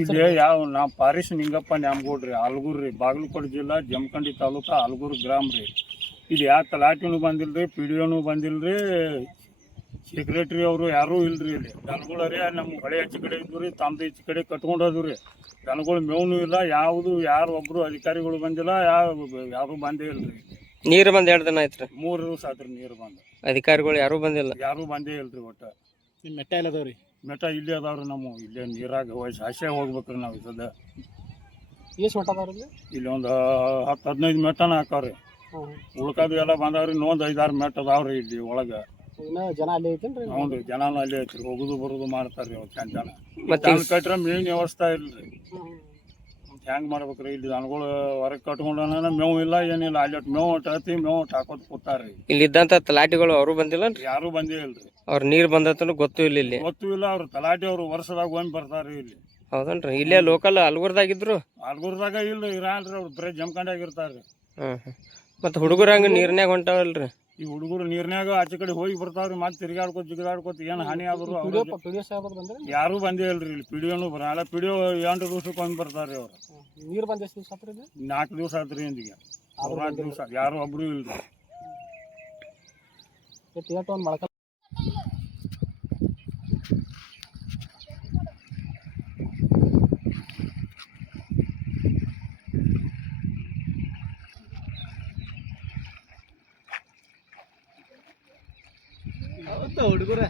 ಇಲ್ಲಿ ಯಾವ ನಾವು ಪಾರಿಸ್ ನಿಂಗಪ್ಪ ನ್ಯಾಮಗೌಡ್ರಿ ಆಲ್ಗೂರ್ ರೀ ಬಾಗಲಕೋಟೆ ಜಿಲ್ಲಾ ಜಮಖಂಡಿ ತಾಲೂಕು ಆಲ್ಗೂರ್ ಗ್ರಾಮ ರೀ. ಇಲ್ಲಿ ಯಾವ ತಲಾಟಿನೂ ಬಂದಿಲ್ರಿ, ಪಿ ಡಿ ಒನೂ ಬಂದಿಲ್ರಿ, ಸೆಕ್ರೆಟ್ರಿ ಅವರು ಯಾರೂ ಇಲ್ರಿ. ಇಲ್ಲಿ ದನಗಳರಿ ನಮ್ಮ ಹೊಳೆ ಆಚೆ ಕಡೆ ಇದ್ವು ರೀ, ತಮ್ಮದು ಈಚೆ ಕಡೆ ಕಟ್ಕೊಂಡೋದು ರೀ. ದನಗಳು ಮೇವೂ ಇಲ್ಲ, ಯಾರು ಒಬ್ಬರು ಅಧಿಕಾರಿಗಳು ಬಂದಿಲ್ಲ, ಯಾರು ಬಂದೇ ಇಲ್ರಿ. ನೀರು ಬಂದು 2 ದಿನ ಆಯ್ತು ರೀ, 3 ದಿವಸ ಆತ್ರಿ ನೀರು ಬಂದು. ಅಧಿಕಾರಿಗಳು ಯಾರೂ ಬಂದಿಲ್ಲ, ಯಾರೂ ಬಂದೇ ಇಲ್ರಿ. ಒಟ್ಟು ನಿಮ್ಮ ಮೆಟ್ಟ ಎಲ್ಲ ಅದಾವ್ರಿ? ಮೆಟ್ಟ ಇಲ್ಲೇ ಅದಾವ್ರಿ. ನಮ್ಮ ಇಲ್ಲೇ ನೀರಾಗ ವಯಸ್ಸು ಆಸೆ ಹೋಗ್ಬೇಕ್ರಿ ನಾವು. ಸದ್ಯ ಎಷ್ಟು ಮೆಟ್ಟ ಅದಾವ್ರಿ? ಇಲ್ಲಿ ಒಂದು 10-15 ಮೆಟ್ಟನ ಹಾಕಾವ್ರಿ. ಉಳ್ಕಾದು ಎಲ್ಲ ಬಂದಾವ್ರಿ. ಇನ್ನೊಂದು 5-6 ಮೆಟ್ಟ ಅದಾವ್ರಿ ಇಲ್ಲಿ ಒಳಗೆ. ಇನ್ನು ಜನ ಅಲ್ಲೇ ಐತೇನ್ರಿ? ಹ್ಞೂ ರೀ, ಜನನೂ ಅಲ್ಲೇ ಐತ್ರಿ. ಹೋಗುದು ಬರೋದು ಮಾಡ್ತಾರ್ರಿ ಅವ್ರು ಚಂದ ಜನ. ಮತ್ತೆ ಕಟ್ರೆ ಮೇವಿನ ವ್ಯವಸ್ಥೆ ಇಲ್ರಿ. ಹೆಂಗೆ ಮಾಡ್ಬೇಕ್ರಿ? ಇಲ್ಲಿ ದನಗಳು ಹೊರಗೆ ಕಟ್ಕೊಂಡ ಮೇವು ಇಲ್ಲ, ಏನಿಲ್ಲ. ಅಲ್ಲಿ ಮೇವು ಟತಿ ಮೇವು ಹಾಕೋದು ಕೂತಾರ್ರಿ. ಇಲ್ಲಿದ್ದಂಥ ತಲಾಟಿಗಳು ಅವರು ಬಂದಿಲ್ಲ, ಯಾರು ಬಂದೇ ಇಲ್ರಿ. ಅವ್ರ ನೀರು ಬಂದತನು ಗೊತ್ತೂ ಇಲ್ಲ. ಇಲ್ಲಿ ಗೊತ್ತೂ ಇಲ್ಲ. ಅವ್ರು ತಲಾಟಿ ಅವ್ರು ವರ್ಷದಾಗ ಒಮ್ಮೆ ಬರ್ತಾರ್ರಿ ಇಲ್ಲಿ. ಹೌದನ್ರಿ? ಇಲ್ಲೇ ಲೋಕಲ್ ಅಲ್ಗುರ್ದಾಗಿದ್ರು? ಆಲ್ಗೂರ್ದಾಗ ಇಲ್ರಿ, ಇರಲ್ರಿ. ಅವ್ರು ಬರೀ ಜಮಖಂಡ್ಯಾಗ ಇರ್ತಾರ್ರಿ. ಮತ್ತೆ ಹುಡುಗರು ಹಂಗೆ ನೀರ್ನ್ಯಾಗ ಹೊಂಟಾವಲ್ರಿ? ಈ ಹುಡುಗರು ನೀರ್ನ್ಯಾಗ ಆಚೆ ಕಡೆ ಹೋಗಿ ಬರ್ತಾವ್ರಿ. ಮತ್ತೆ ತಿರ್ಗಾಡ್ಕೋತ ಜಿಗಿದಾಡ್ಕೋತ ಏನು ಹಾನಿ ಆದ್ರು ಯಾರು ಬಂದೇ ಇಲ್ರಿ. ಇಲ್ಲಿ ಪಿ ಡಿ ಒನೂ ಬರಲ್ಲ. ಪಿ ಡಿ ಒ 8 ದಿವ್ಸಕ್ಕೆ ಒಮ್ಮೆ ಬರ್ತಾರ್ರಿ ಅವ್ರು. ನೀರು ಬಂದ ಎಷ್ಟು ದಿವಸ ಆತ್ರಿ? 4 ದಿವಸ ಆತ್ರಿ. ಇಂದಿಗೆ 4 ದಿವಸ ಯಾರು ಒಬ್ರು ಇಲ್ರಿ. ಒಂದು ಮೊಳಕ ಹುಡುಗರ